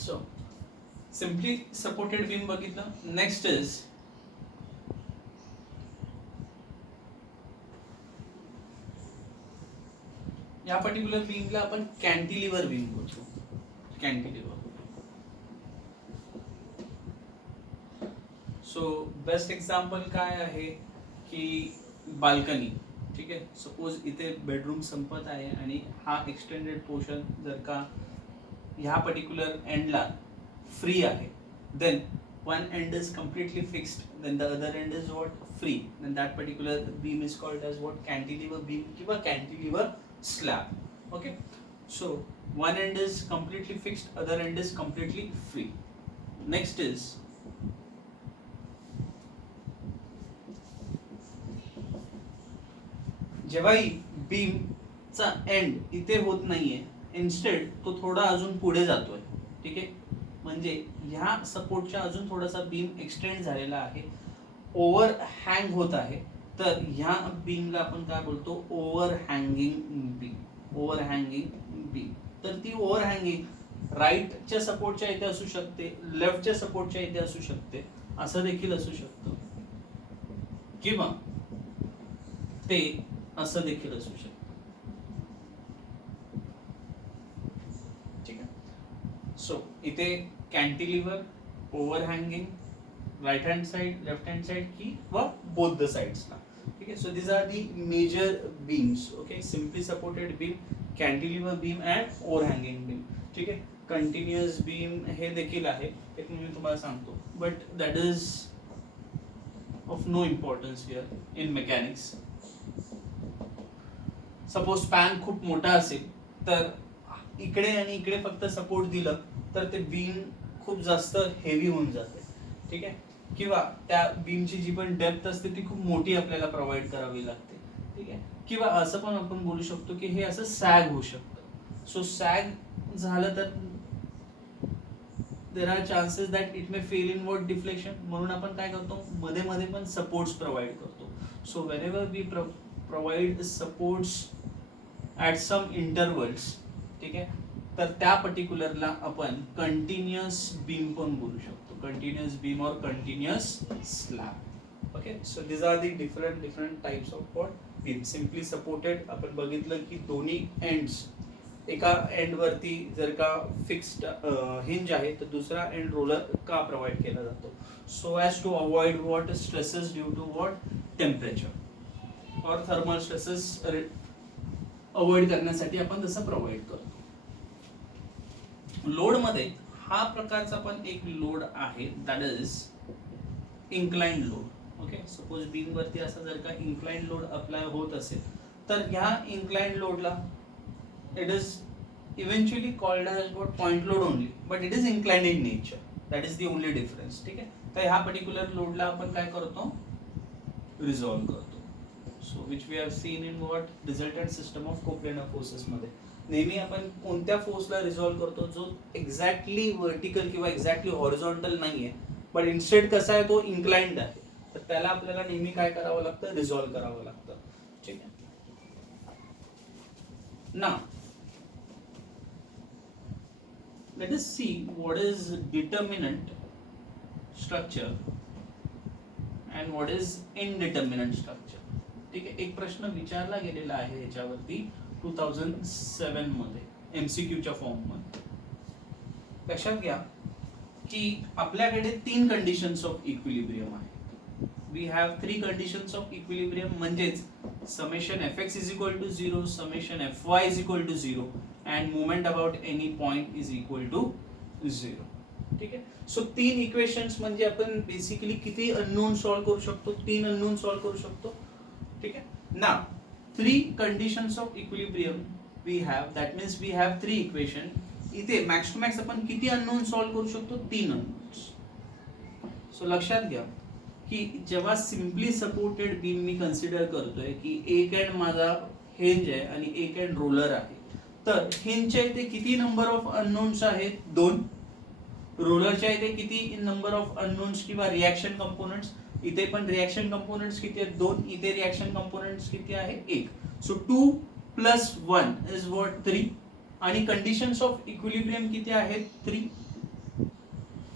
So simply supported beam बघितलं. Next is या particular बीमला आपण कॅन्टिलिव्हर बीम बोलतो. कॅन्टिलिव्हर. सो बेस्ट एक्झाम्पल काय आहे की बाल्कनी. ठीक आहे, सपोज इथे बेडरूम संपत आहे आणि हा एक्सटेंडेड पोर्शन जर का ह्या पर्टिक्युलर एंडला फ्री आहे, then one end is completely fixed, then the other end is what, free, then that particular beam is called as what, cantilever beam किंवा cantilever slab. Okay, so one end is completely fixed, other end is completely free. Next is जेव्हा beam चा end इथे होत नाहीये, instead तो थोडा अजून पुढे जातोय. ठीक आहे, म्हणजे ह्या सपोर्टच्या अजून थोडासा बीम एक्सटेंड झालेला आहे, ओव्हर हँग होत आहे, तर ह्या बीमला आपण काय बोलतो, over hanging beam. Over hanging beam. तर ती ओव्हर हँगिंग राईटच्या सपोर्टच्या इथे असू शकते, लेफ्टच्या सपोर्टच्या इथे असू शकते, असं देखील असू शकतं, किंवा ते असं देखील असू शकतं. ठीक आहे, सो इथे cantilever, overhanging, right hand side, left hand side किंवा बोथ द साइड्सला. ठीक आहे, so this are the major beams. Okay, simply supported beam, cantilever beam and overhanging beam. ठीक आहे, कंटिन्युअस बीम हे देखील आहे, ते मी तुम्हाला सांगतो, but that is of no importance here in mechanics. Suppose span खूप मोठा असेल तर इकडे आणि इकडे फक्त सपोर्ट दिलं तर ते बीम खूप जास्त हेवी होऊन जाते. ठीक आहे, किंवा त्या बीमची जी पण डेप्थ असते ती खूप मोठी आपल्याला प्रोव्हाइड करावी लागते. ठीक आहे, किंवा असं पण आपण बोलू शकतो की हे असं सॅग होऊ शकतं. सो सॅग झालं तर there are chances that it may fail in what, deflection. म्हणून आपण काय करतो, मध्ये मध्ये पण सपोर्ट्स प्रोव्हाइड करतो. So whenever we provide supports at some intervals, ठीक आहे, तर त्या पर्टिक्युलरला आपण कंटिन्युअस बीम पण बोलू शकतो, कंटिन्युअस बीम और continuous slab. Okay, so this are the different types of what beam. Simply supported आपण बघितलं की दोन्ही एंड्स, एका एंड वरती जर का फिक्स्ड हिंज आहे तर दुसरा एंड रोलर का प्रोव्हाइड केला जातो, so as to avoid what stresses due to what, temperature और थर्मल स्ट्रेसेस अवॉइड करण्यासाठी आपण तसं प्रोव्हाइड करतो. लोड मध्ये हा प्रकारचा पण एक लोड आहे, that is inclined load. Okay, suppose beam वरती असा जर का इन्क्लाइंड लोड अप्लाय होत असेल तर ह्या इन्क्लाइंड लोडला it is eventually called as what, point load only, but it is inclined in nature. That is the only difference. ठीक आहे, तर ह्या पर्टिक्युलर लोडला आपण काय करतो, रिझॉल्व्ह करतो. So which we have seen in what, resultant system of coplanar forces मध्ये नेहमी आपण कोणत्या फोर्सला रिझॉल्व्ह करतो, जो एक्झॅक्टली व्हर्टिकल किंवा एक्झॅक्टली हॉरिझॉन्टल नाहीये, बट इन्स्टेड कसा आहे, तो इन्क्लाइंड आहे, तर त्याला आपल्याला नेहमी काय करावं लागतं, रिझॉल्व्ह करावं लागतं. ठीक आहे, ना let us see what is determinant structure and what is indeterminate structure. ठीक आहे, एक प्रश्न विचारला गेलेला आहे याच्यावरती 2007 मध्ये एमसीक्यूच्या फॉर्म मध्ये. लक्षात घ्या की आपल्याकडे 3 कंडिशन्स ऑफ इक्विलिब्रियम आहे. We have 3 conditions of equilibrium, म्हणजेच summation fx is equal to 0, summation fy is equal to 0 and movement about any point is equal to 0. ठीक आहे, सो 3 इक्वेशन्स म्हणजे आपण बेसिकली किती अननोन सॉल्व्ह करू शकतो, 3 unknown solve करू शकतो. ठीक आहे, ना 3 conditions of equilibrium we have, that means we have 3 equation. इथे मॅक्स टू मॅक्स आपण किती अननोन सॉल्व्ह करू शकतो, 3 अननोन्स. सो लक्षात घ्या की जेव्हा सिम्पली सपोर्टेड बीम मी कन्सिडर करतोय की एक एंड माझा हिंज आहे आणि एक एंड रोलर आहे, तर हिंजच्या इथे किती नंबर ऑफ अननोन्स आहेत, 2. रोलरच्या इथे किती नंबर ऑफ अननोन्स किंवा रिएक्शन कंपोनेंट्स, इथे पण रिएक्शन कंपोनेंट्स किती आहेत, 2. इथे रिएक्शन कंपोनेंट्स किती आहे, 1. So 2 + 1 is what, 3. आणि कंडिशन्स ऑफ इक्विलिब्रियम किती आहेत, 3.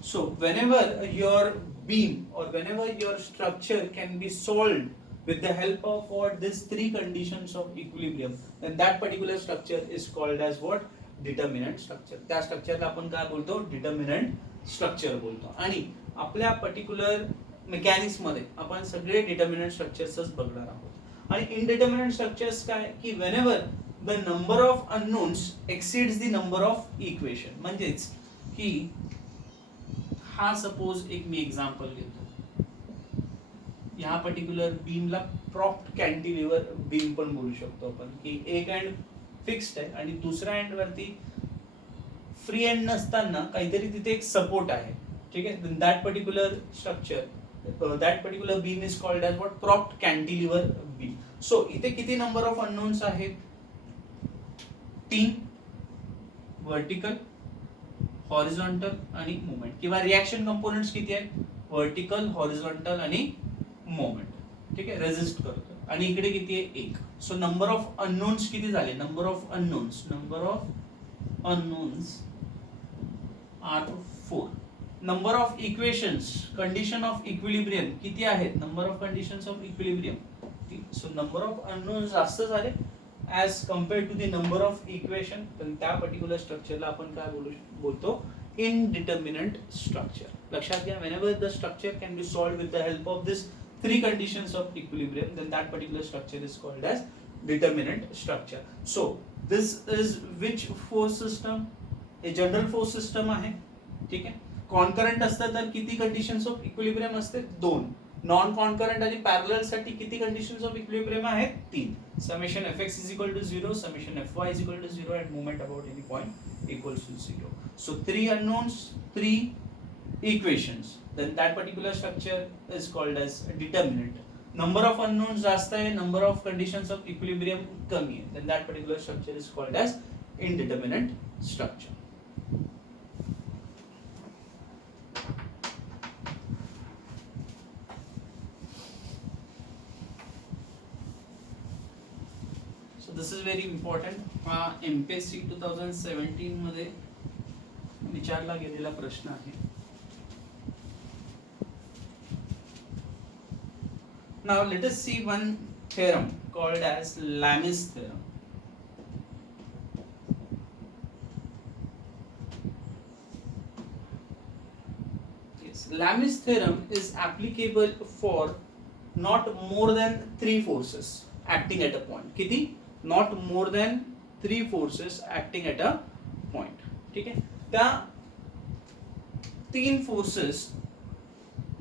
So whenever your beam or whenever your structure can be solved with the help of what these three conditions of equilibrium, then that particular structure is called as what? Determinant structure. त्या स्ट्रक्चरला आपण काय बोलतो? Determinant structure बोलतो. आणि आपल्या particular mechanics मध्ये आपण सगळे डिटर्मिनंट स्ट्रक्चर्सच बघणार आहोत. आणि इनडिटर्मिनंट स्ट्रक्चर्स काय की whenever the number of unknowns exceeds the number of equation. म्हणजेच की हा सपोज एक मी एक्झाम्पल घेतो, ह्या पर्टिक्युलर बीमला प्रॉप्ट कॅन्टिलिव्हर बीम पण बोलू शकतो आपण, की एक एंड फिक्स्ड आहे आणि दुसऱ्या एंड वरती फ्री एंड नसताना काहीतरी तिथे एक सपोर्ट आहे. ठीक आहे, that particular structure, that particular beam is called as what? Propped cantilever beam. So इथे किती नंबर ऑफ अननोन्स आहेत? 3. वर्टिकल, हॉरिझॉन्टल आणि मोमेंट. किंवा रिएक्शन कंपोनेंट्स किती आहेत? वर्टिकल, हॉरिझॉन्टल आणि मोमेंट. ठीक आहे, रेजिस्ट करतो. आणि इकडे किती आहे? 1. सो नंबर ऑफ अननोन्स किती झाले? Number of unknowns are 4. Number of equations, condition of equilibrium किती आहेत? Number of conditions of equilibrium. So number of unknowns जास्त झाले as compared to the number of equation, then त्या particular structureला आपण काय बोलतो? Indeterminate structure. लक्षात घ्या, whenever the structure can be solved with the help of this three conditions of equilibrium, then that particular structure is called as determinant structure. So this is which force system? A general force system आहे. ठीक आहे, concurrent असतं तर किती conditions of equilibrium असते? 2. Non concurrent आणि parallel साठी किती कंडिशन्स ऑफ इक्विलिब्रियम आहेत? 3. Summation fx is equal to 0, summation fy is equal to 0 and moment about any point equals to 0. So 3 unknowns, 3 equations, then that particular structure is called as determinant. Number of unknowns जास्त आहे, number of conditions of equilibrium कमी आहे, then that particular structure is called as indeterminate structure. This is very important. हा MPSC 2017 मध्ये विचारला गेलेला प्रश्न आहे. Now let us see one theorem called as Lamis theorem. Yes, Lamis theorem is applicable for not more than 3 forces acting at a point. किती? Not more than 3 forces acting at a point. ठीक आहे, त्या 3 forces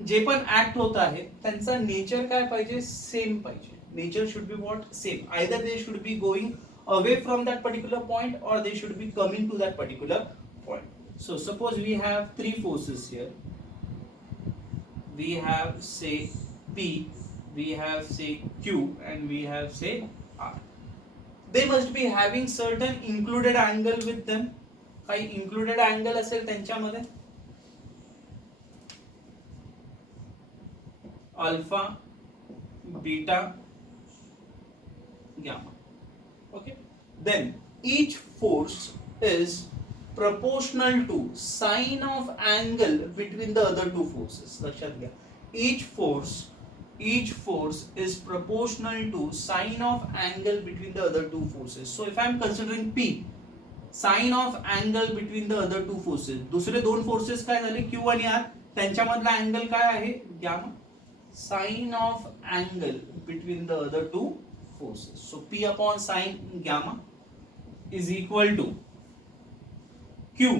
जे पण act होत आहेत त्यांचा nature काय पाहिजे? सेम पाहिजे. Nature should be what? Same. Either they should be going away from that particular point or they should be coming to that particular point. So suppose we have 3 forces here. We have say P, we have say Q and we have say R. They must be having certain included angle with them. काही included angle असेल त्यांच्यामध्ये. Alpha, beta, gamma. Okay. Then each force is proportional to sine of angle between the other two forces. लक्षात घ्या. Each force is proportional to sine of angle between the other two forces. So if I am considering P, sine of angle between the other two forces, दुसरे दोन forces काय झाले? Q आणि R, त्यांच्यामधला angle काय आहे? Gamma. Sine of angle between the other two forces. So P upon sine gamma is equal to Q.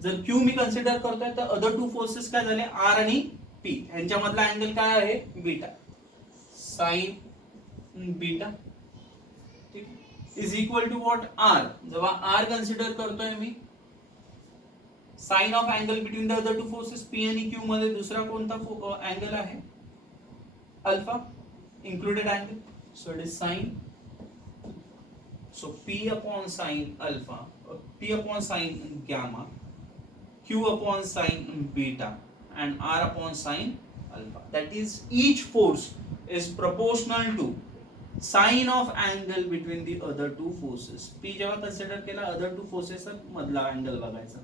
जर Q मी consider करतोय तर अदर टू फोर्सेस काय झाले? R आणि P, यांच्यामधला अँगल काय आहे? Beta. Sine beta is equal to what? R. जेव्हा R कन्सिडर करतोय मी, sine of angle between the other two forces P आणि Q मध्ये दुसरा कोणता अँगल आहे? Alpha, included angle. So it is sine. So P upon sine alpha, P upon sine gamma, Q upon sine beta, and R upon sine alpha. That is, each force is proportional to sine of angle between the other two forces. P जेव्हा consider केला other two forces मधला angle बघायचा.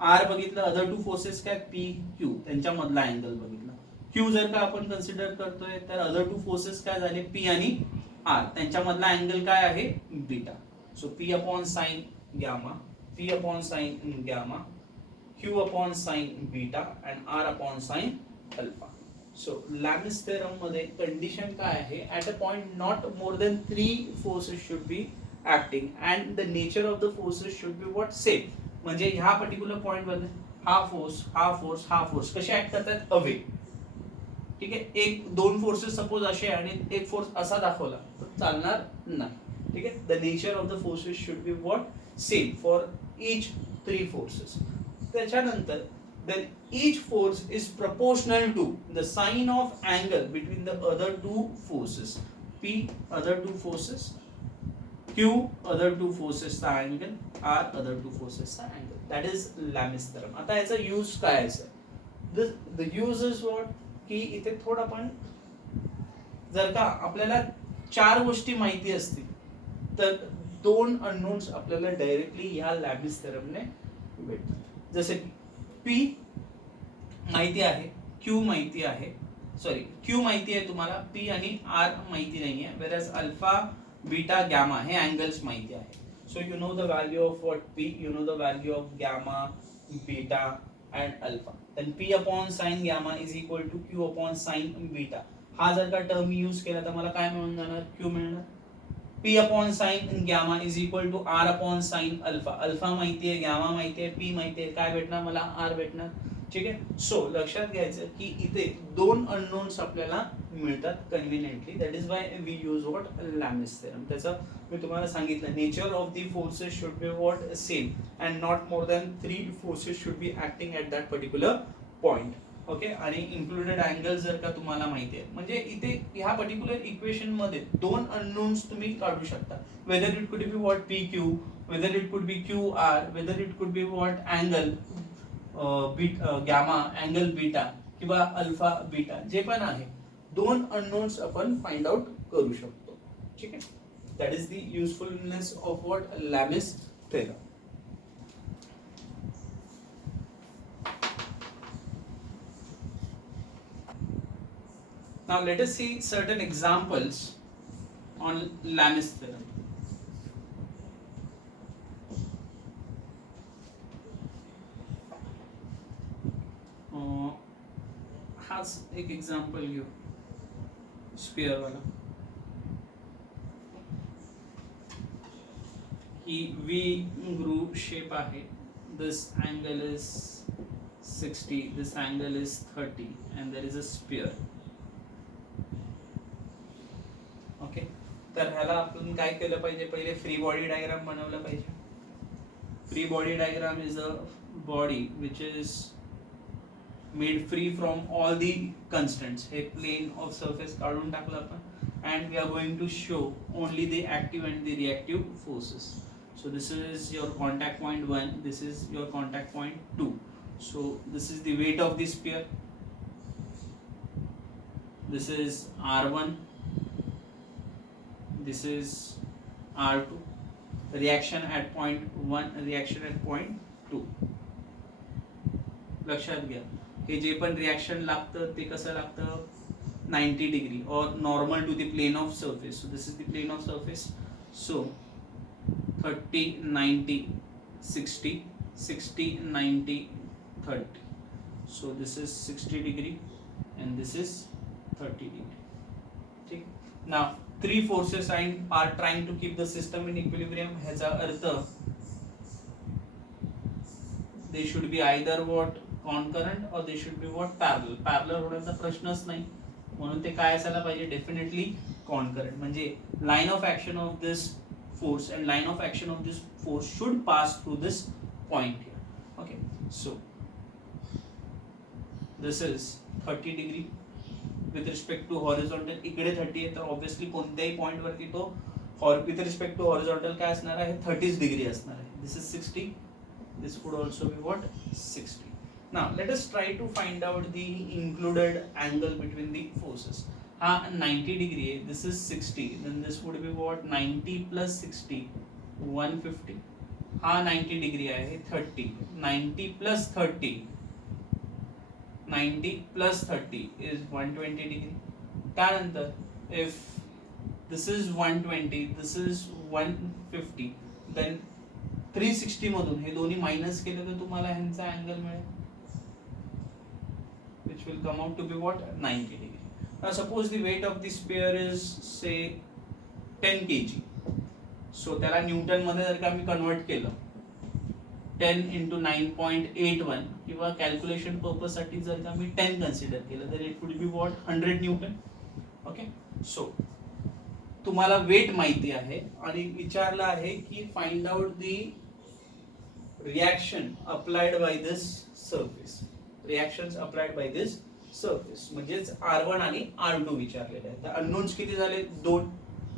R बघितलं, other two forces काय P Q, त्यांच्यामधला angle बघितला. Q जर का आपण कन्सिडर करतोय तर अदर टू फोर्सेस काय झाले पी आणि आर, त्यांच्यामधला अँगल काय आहे beta. So P upon sine gamma, P upon sine gamma, Q upon sine beta and R upon sine alpha. So Lami's theorem मध्ये कंडिशन काय आहे, at a point not more than 3 forces should be acting and the nature of the forces should be what same. म्हणजे ह्या particular point मध्ये हा force हा force हा force कसे ऍक्ट करतात अवे. ठीक आहे, एक दोन फोर्सेस सपोज असे आणि एक फोर्स असा दाखवला तर चालणार नाही. ठीक आहे, the nature of the forces should be what same for each 3 forces. त्याच्यानंतर then each force is proportional to the sine of angle between the other two forces. P other two forces, Q other two forces चा angle, R other two forces चा angle. That is Lami's theorem. आता याचा use काय आहे? The use is what? की इथे थोडं पण जर का आपल्याला 4 गोष्टी माहिती असतील तर 2 अननोन्स आपल्याला डायरेक्टली या लॅमिस थेरमने भेटतात. जसे की P माहिती आहे, Q माहिती आहे, सॉरी Q माहिती आहे तुम्हाला, P आणि R माहिती नाही आहे, whereas अल्फा बीटा गॅमा हे अँगल्स माहिती आहे. So you know the value of what P, you know the value of gamma, beta and alpha. Then P upon sine gamma is equal to Q upon sine beta. हा जर का term use केला तर मला काय मिळून जाणार, Q मिळणार. P upon sine gamma is equal to R upon sine alpha. Alpha माहिती आहे, गॅमा माहिती आहे, P माहिती आहे, काय भेटणार मला R भेटणार. ठीक आहे, सो लक्षात घ्यायचं की इथे 2 अननोन्स आपल्याला मिळतात conveniently. That is why we use what Lami's theorem. त्याचं मी तुम्हाला सांगितलं, nature of the forces should be what same and not more than 3 forces should be acting at that particular point. Okay, आणि included angle जर का तुम्हाला माहिती आहे, म्हणजे इथे ह्या पर्टिक्युलर इक्वेशन मध्ये 2 अननोन्स तुम्ही काढू शकता. Whether it could be what P Q, whether it could be Q R, whether it could be what angle gamma, angle beta किंवा अल्फा बीटा, जे पण आहे 2 अननोन्स आपण फाइंड आउट करू शकतो. ठीक आहे, that is the usefulness of what Lami's theorem. Now let us see certain examples on Lami's theorem. हाच एक एग्जाम्पल घेऊ, स्क्वेअर वाला, की V ग्रुप शेप आहे. This angle is 60, this angle is 30 and there is a sphere. Okay, तर ह्याला आपण काय केलं पाहिजे, पहिले फ्री बॉडी डायग्राम बनवलं पाहिजे. Free body diagram is a body which is made free from all the constants. हे प्लेन ऑफ सरफेस काढून टाकलं आपण and we are going to show only the active and the reactive forces. So this is your contact point 1, this is your contact point 2. So this is the weight of the sphere, this is R1, this is R2. Reaction at point 1, reaction at point 2. लक्षात घ्या, हे जे पण reaction लागतं ते कसं लागतं 90 degree और normal to the plane of surface. So this is the plane of surface. So 30, 90, 60, 60, 90, 30. So this is 60 degree and this is 30 degree. ठीक. Now 3 forces are trying to keep the system in equilibrium. ह्याचा अर्थ they should be either what concurrent or they should be what parallel. Parallel होण्याचा प्रश्नच नाही, म्हणून ते काय असायला पाहिजे, डेफिनेटली concurrent. म्हणजे line of action of this force and line of action of this force should pass through this point here. Okay, so this is 30 degree with respect to horizontal. इकडे 30 आहे तर obviously कोणत्याही point वरती तो with respect to horizontal काय असणार आहे, 30 degree असणार आहे. This is 60, this would also be what 60. Now let us try to find out the included angle between the forces. 90 degree, this is 60, then this would be what 90 plus 60, 150. हा 90 degree आहे 30, 90 plus 30, 90 plus 30 is 120 degree. त्यानंतर if this is 120, this is 150, then 360 मधून हे दोन्ही minus केलं तर तुम्हाला ह्यांचा अँगल मिळेल, which will come out to be what, 90 degree. Now suppose the weight of the sphere is say 10 kg. So त्याला न्यूटन मध्ये जर का मी कन्वर्ट केलं 10 into 9.81 किंवा कॅल्क्युलेशन पर्पज साठी जर का मी 10 कन्सिडर केलं तर it would be what 100 Newton. Okay, so तुम्हाला वेट माहिती आहे आणि विचारलं आहे की find out the reaction applied by this surface, reactions applied by this surface, म्हणजेच R1 आणि R2 विचारलेले आहेत. तर अननोन्स किती झाले, 2.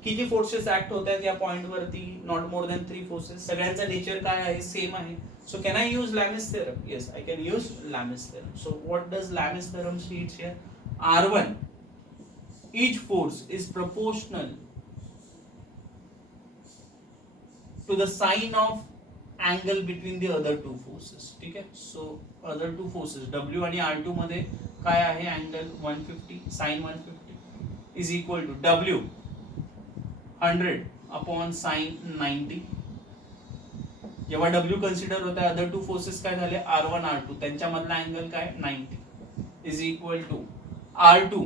किती फोर्सेस ऍक्ट होत आहेत या पॉइंट वरती, नॉट मोर दॅन 3 फोर्सेस. सगळ्यांचा नेचर काय आहे, सेम आहे. So can I use Lami's theorem? Yes, I can use Lami's theorem. So what does Lami's theorem states here? R1, each force is proportional to the sine of angle between the other two forces. ठीक आहे, so other two forces W आणि R2 मध्ये काय आहे angle 150, sin 150 is equal to W 100 upon sin 90. जेव्हा W consider होता other two forces काय झाले, R1 R2, त्यांच्या मधला अँगल काय 90 is equal to R2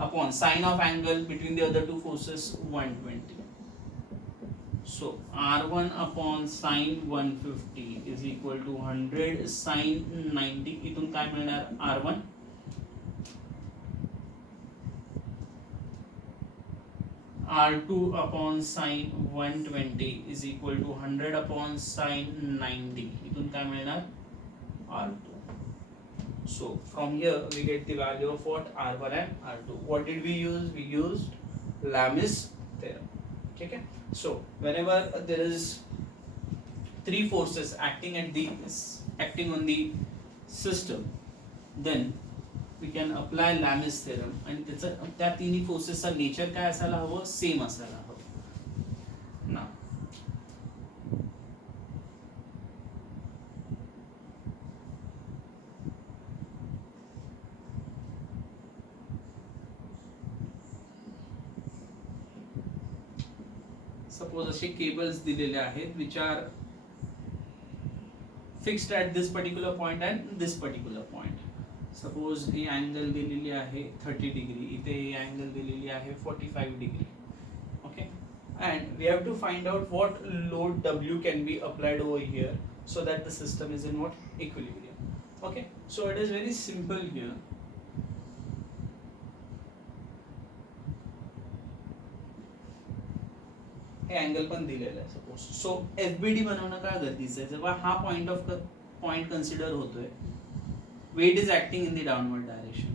upon sine of angle between the other two forces 120. So R1 upon sin 150 is equal to 100 sin 90. इथून काय मिळणार, R1 R2 upon sin 120 is equal to 100 upon sin 90. इथून काय मिळणार, R2. So from here we get the value of what, R1 and R2. What did we use? We used Lami's theorem. ठीक है. So whenever there is three forces acting on the system, then we can apply Lami's theorem. आणि त्याचा त्या तिन्ही फोर्सेसचा nature काय असायला हवं, same असायला हवं ना. सपोज असे केबल्स दिलेले आहेत which are fixed at this particular point and this particular point. Suppose he angle दिलेली आहे 30 डिग्री, इथे ही अँगल दिलेली आहे 45 degree. Okay, and we have to find out what load W can be applied over here so that the system is in what equilibrium. Okay, so it is very simple here. हे angle पण दिलेलं आहे suppose. So FBD बनवणं काय गरजेचं आहे, जेव्हा हा पॉइंट कन्सिडर होतोय, weight is acting in the downward direction,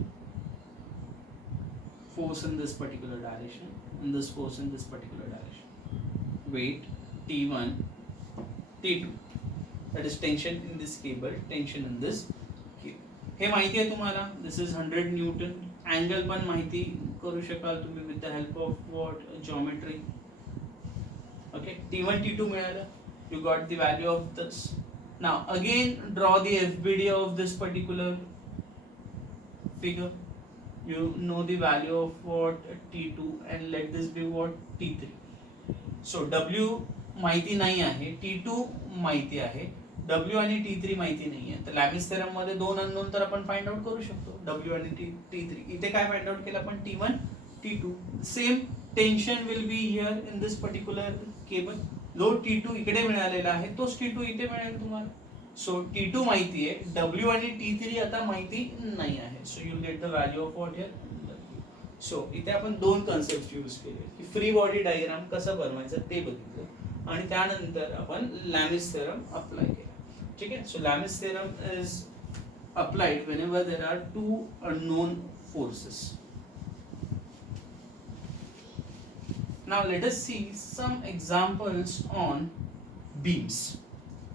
force in this particular direction, and this force in this particular direction. Weight T1, T2, that is tension in this cable, tension in this cable. हे माहिती आहे तुम्हाला, this is 100 Newton. Angle पण माहिती करू शकाल तुम्ही with the help of what, geometry. Okay, T1 T2 मिळालं, you got the value of this. Now again draw the FBD of this particular figure. You know the value of what, T2, and let this be what, T3. So W माहिती नाही आहे, T2 माहिती आहे, W आणि T3 माहिती नाही आहे. तर लॅमिस थेरम मध्ये दोन अननोन तर आपण फाइंड आउट करू शकतो, W आणि T3. इथे काय फाइंड आउट केलं आपण, T1 T2. Same tension will be here in this particular cable. Load T2 इकडे मिळालेला आहे, तोच T2 इथे मिळेल तुम्हाला. सो T2 माहिती आहे, W आणि T3 आता माहिती नाही आहे. So you get the value of what here. So इथे आपण दोन कन्सेप्ट यूज केले की फ्री बॉडी डायग्राम कसं बनवायचं ते बघितलं आणि त्यानंतर आपण लॅमिस थेरम अप्लाय केला. ठीक आहे. So Lami's theorem is applied whenever there are two unknown forces. Now let us see some examples on beams.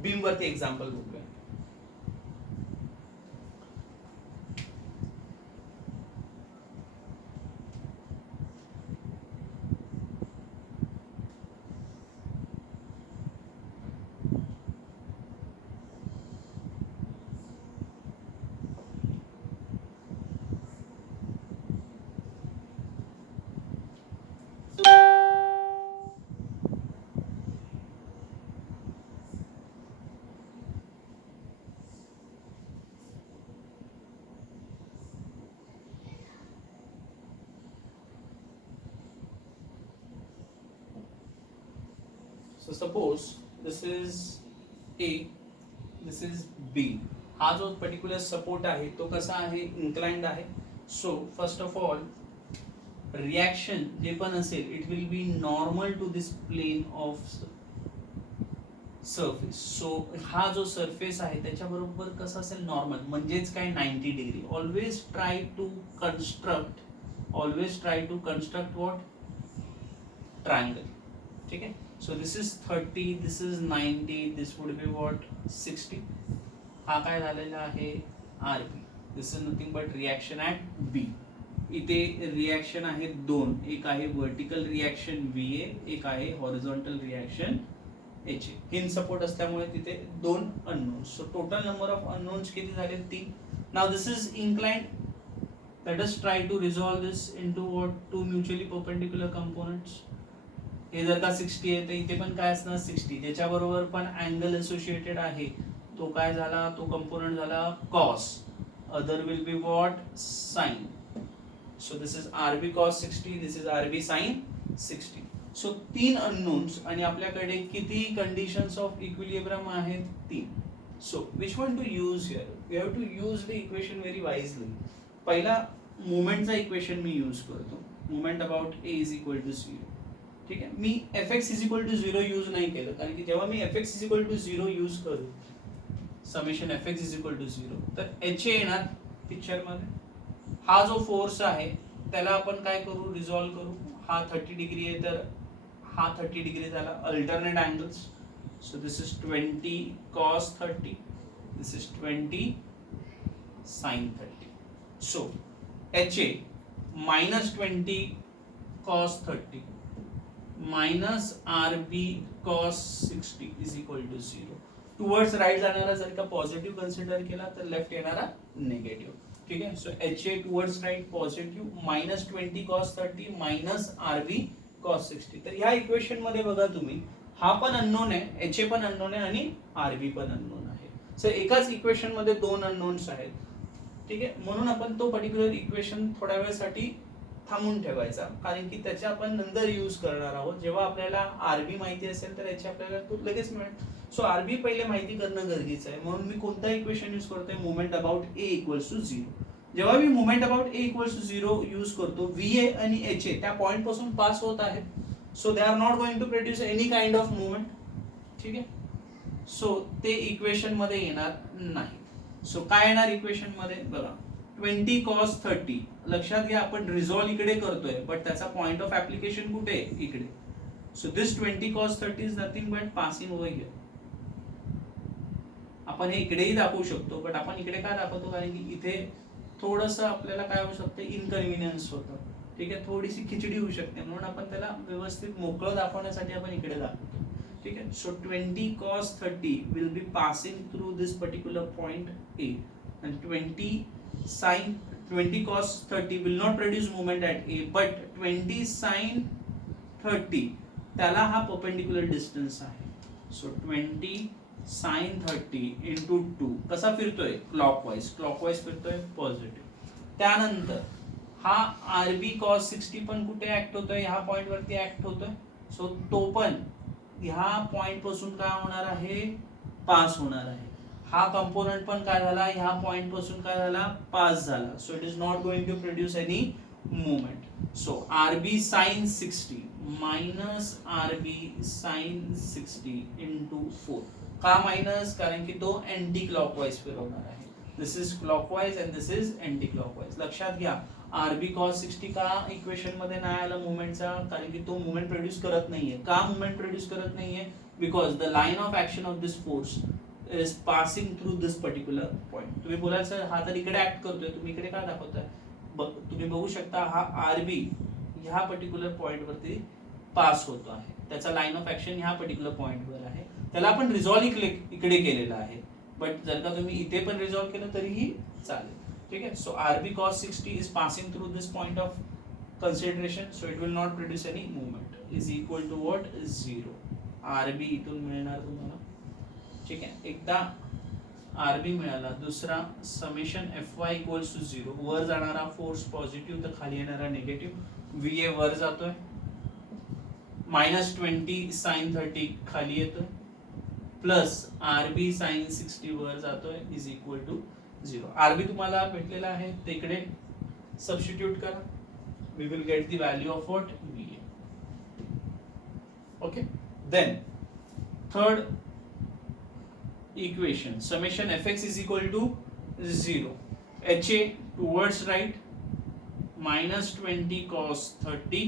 Beam वरती example बघूया. So suppose this is A, this is B. हा जो particular support आहे तो कसा आहे, inclined आहे. So first of all reaction जे पण असेल it will be normal to this plane of surface. So हा जो सरफेस आहे त्याच्याबरोबर कसं असेल, नॉर्मल म्हणजेच काय 90 degree. Always try to construct what, triangle. ठीक आहे. So this is 30, this is 90, this would be what 60. हा काय झालेला आहे, RB. This is nothing but reaction at B. इथे रिॲक्शन आहे दोन, एक आहे व्हर्टिकल रिॲक्शन VA, एक आहे horizontal reaction HA. Hinge support असल्यामुळे तिथे दोन unknowns. So total number of unknowns किती झाले, 3. Now this is inclined. Let us try to resolve this into what, to mutually perpendicular components. हे जर का 60 आहे तर इथे पण काय असणार 60. ज्याच्याबरोबर पण अँगल असोसिएटेड आहे तो काय झाला, तो कंपोनेंट झाला cos. Other will be what, sine. So this is RB cos 60, this is RB sin 60. So 3 unknowns आणि आपल्याकडे किती कंडिशन्स ऑफ इक्विलिब्रियम आहेत, 3. So which one to use here, we have to use the equation very wisely. पहिला मोमेंटचा equation मी use करतो, moment about A is equal to 0. ठीक आहे. मी Fx is equal to 0 use नाही केलं, कारण की जेव्हा मी Fx is equal to 0 use करू, summation Fx is equal to 0, तर HA येणार पिक्चर मध्ये. हा जो फोर्स आहे त्याला आपण काय करू, रिझॉल्व करू. हा 30 डिग्री आहे तर हा 30 डिग्री झाला, alternate angles. So this is 20 cos 30, this is 20 sin 30. So HA minus 20 cos 30 minus RB cos 60 is equal to 0. Towards right जाणारा जर का पॉझिटिव्ह कन्सिडर केला तर लेफ्ट येणारा निगेटिव्ह. ठीक आहे. So HA towards right positive, minus 20 cos 30 minus RB cos 60. तर ह्या इक्वेशन मध्ये बघा तुम्ही, हा पण अननोन आहे, HA पण अननोन आहे आणि RB पण अननोन आहे. सो एकाच इक्वेशन मध्ये दोन अननोन्स आहेत. ठीक आहे. म्हणून आपण तो पर्टिक्युलर इक्वेशन थोड्या वेळासाठी थांबून ठेवायचा, कारण की त्याचे आपण नंतर यूज करणार आहोत. जेव्हा आपल्याला RB माहिती असेल तर याची आपल्याला तो लगेच मिळेल. सो RB पहिले माहिती करणं गरजेचं आहे. म्हणून मी कोणता इक्वेशन यूज करतोय, moment about A equals to 0. जेव्हा मी moment about A equals to 0 use करतो, VA आणि HA त्या पॉइंट पासून पास होत आहेत. So they are not going to produce any kind of movement. ठीक आहे. सो ते इक्वेशन मध्ये येणार नाही. सो काय येणार इक्वेशन मध्ये बघा, 20 cos 30. लक्षात घ्या आपण रिझॉल्व इकडे करतोय, बट त्याचा पॉइंट ऑफ ऍप्लिकेशन कुठे आहे, इकडे. So this 20 cos 30 is nothing but passing over here. आपण हे इकडेही दाखवू शकतो, बट आपण इकडे काय दाखवतो, कारण की इथे थोडंसं आपल्याला काय होऊ शकतं, इनकन्व्हिनियन्स होतं. ठीक आहे. थोडीशी खिचडी होऊ शकते, म्हणून आपण त्याला व्यवस्थित मोकळं दाखवण्यासाठी आपण इकडे दाखवतो. ठीक आहे. So 20 cos 30 will be passing through this particular point A, and 20 cos 30 will not produce movement at A, but 20 sin 30 त्याला हा परपेंडिक्युलर डिस्टन्स आहे. सो 20 sin 30 into 2 कसा फिरतोय, क्लॉकवाईज फिरतोय, पॉझिटिव्ह. त्यानंतर हा RB cos 60 पण कुठे ऍक्ट होतोय, ह्या पॉइंट वरती ऍक्ट होतोय. सो तो पण ह्या पॉइंट पासून काय होणार आहे, पास होणार आहे. हा कंपोनेंट पण काय झाला, ह्या पॉइंट पासून काय झाला, पास झाला. So it is not going to produce any movement. So RB sin 60 minus RB sin 60 into 4. का मायनस, कारण की तो अँटी क्लॉकवाईज फिरवणार आहे. This is clockwise and this is anti clockwise. लक्षात घ्या, RB cos 60 का इक्वेशन मध्ये नाही आला मुवमेंटचा, कारण की तो मुवमेंट प्रोड्यूस करत नाहीये. का मुवमेंट प्रोड्यूस करत नाहीये, because the line of action of this force is passing through this particular point. तुम्ही बोलाल सर हा तर इकडे ऍक्ट करतोय, तुम्ही इकडे काय दाखवताय, तुम्ही बघू शकता हा RB ह्या पर्टिक्युलर पॉइंट वरती पास होतो आहे. त्याचा लाईन ऑफ ऍक्शन ह्या पर्टिक्युलर पॉइंटवर आहे. त्याला आपण रिझॉल्व इकडे केलेला आहे, बट जर का तुम्ही इथे पण रिझॉल्व केलं तरीही चालेल. ठीक आहे. So RB cos 60 is passing through this point of consideration, so it will not produce any movement. Is equal to what, 0. RB इथून मिळणार तुम्हाला. ठीक आहे. एकदा RB मिळाला, दुसरा समेशन Fy इक्वल्स टू 0. वर जाणारा फोर्स पॉझिटिव्ह तर खाली येणारा निगेटिव्ह. VA वर जातोय, -20 sin 30 खाली येतोय प्लस RB sin 60 वर जातोय इज इक्वल टू 0. RB तुम्हाला भेटलेला आहे तिकडे सबस्टिट्यूट करा. We will get the value of what? VA. Okay. Then third equation, summation fx is equal to 0. HA towards right, -20 cos 30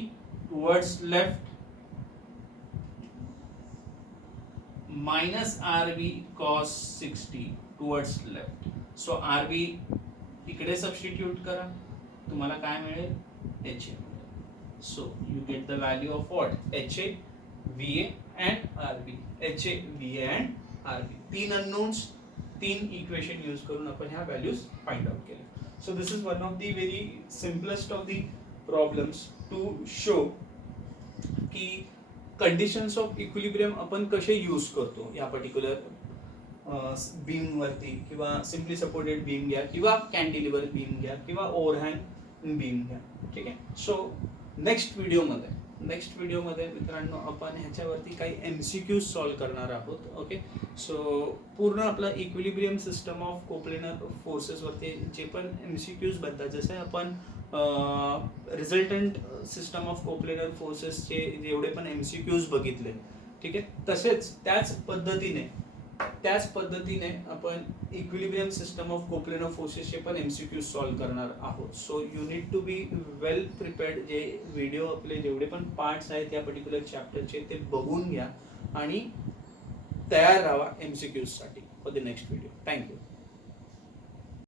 towards left, minus RB cos 60 towards left. So RB इकडे substitute करा, तुम्हाला काय मिळेल? HA. So you get the value of what? HA, VA and RB. HA, VA and RB. तीन unknowns, तीन equation use करून आपण ह्या व्हॅल्यूज फाइंड आउट केल्या. So this is one of the very simplest of the problems to show की conditions of equilibrium आपण कसे use करतो या पर्टिक्युलर बीम वरती, किंवा सिम्पली सपोर्टेड बीम घ्या, किंवा कॅन्टिलिव्हर बीम घ्या, किंवा ओव्हरहँग बीम घ्या. ठीक आहे. सो नेक्स्ट व्हिडिओमध्ये मित्रांनो आपण ह्याच्यावरती काही MCQs सॉल्व्ह करणार आहोत. ओके. सो पूर्ण आपला equilibrium system of coplanar forces वरती जे पण MCQs बनतात, जसे आपण रिझल्टंट सिस्टम ऑफ कोप्लेनर फोर्सेसचे जेवढे पण MCQs बघितले, ठीक आहे, तसेच त्याच पद्धतीने आपण इक्विलिब्रियम सिस्टम ऑफ कोप्लेनर फोर्सेसचे पण MCQs सॉल्व्ह करणार आहोत. So you need to be well prepared. जे व्हिडिओ आपले जेवढे पण पार्ट्स आहेत या पर्टिक्युलर चॅप्टरचे ते बघून घ्या आणि तयार राहा MCQs साठी for the next video. Thank you.